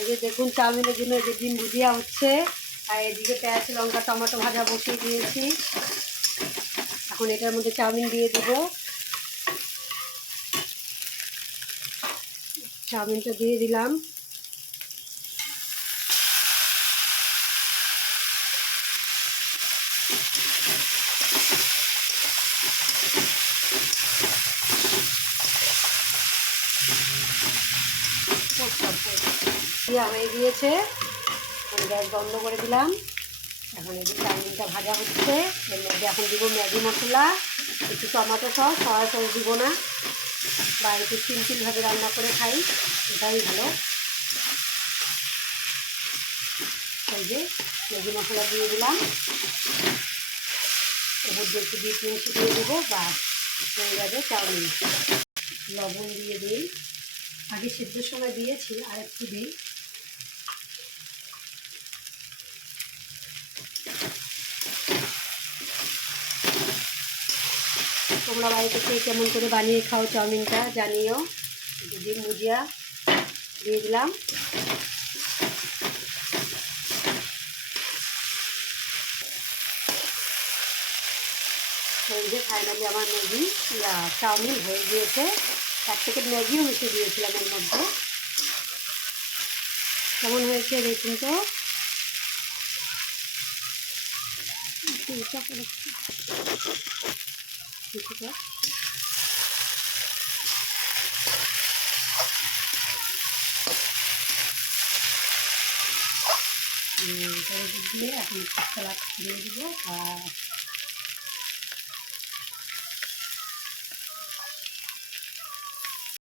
এই যে দেখুন চাউমিনের জন্য এই যে ডিম ভুজিয়া হচ্ছে, আর এদিকে পেঁয়াজ লঙ্কা টমেটো ভাজা বসিয়ে দিয়েছি। এখন এটার মধ্যে চাউমিন দিয়ে দিব। চাউমিনটা দিয়ে দিলাম। হয়ে গিয়েছে, গ্যাস বন্ধ করে দিলাম। এখন এই যে চাউমিনটা ভাজা হচ্ছে, এর মধ্যে এখন দিব ম্যাগি মশলা, একটু টমেটো সস, সয়া সস দিব না, বা একটু সিম্পলভাবে রান্না করে খাই, এটাই ভালো। এই যে ম্যাগি মশলা দিয়ে দিলাম, উপর দিয়ে একটু বিট নুন ছিটিয়ে দেবো, বা হয়ে যাবে চাউমিন। লবণ দিয়ে দিই, আগে সিদ্ধর সময় দিয়েছি, আর একটু দিই। তোমরা বাড়িতে কে কেমন করে বানিয়ে খাও চাউমিনটা জানিও। ডিম ভুজিয়া দিয়ে দিলাম। এই যে ফাইনালি আমার ম্যাগি চাউমিন হয়ে গিয়েছে। 1 প্যাকেট ম্যাগিও মিশিয়ে দিয়েছিলাম এর মধ্যে। কেমন হয়েছে দেখুন তো। দিয়ে এখন সালাদ দিয়ে দেবো, আর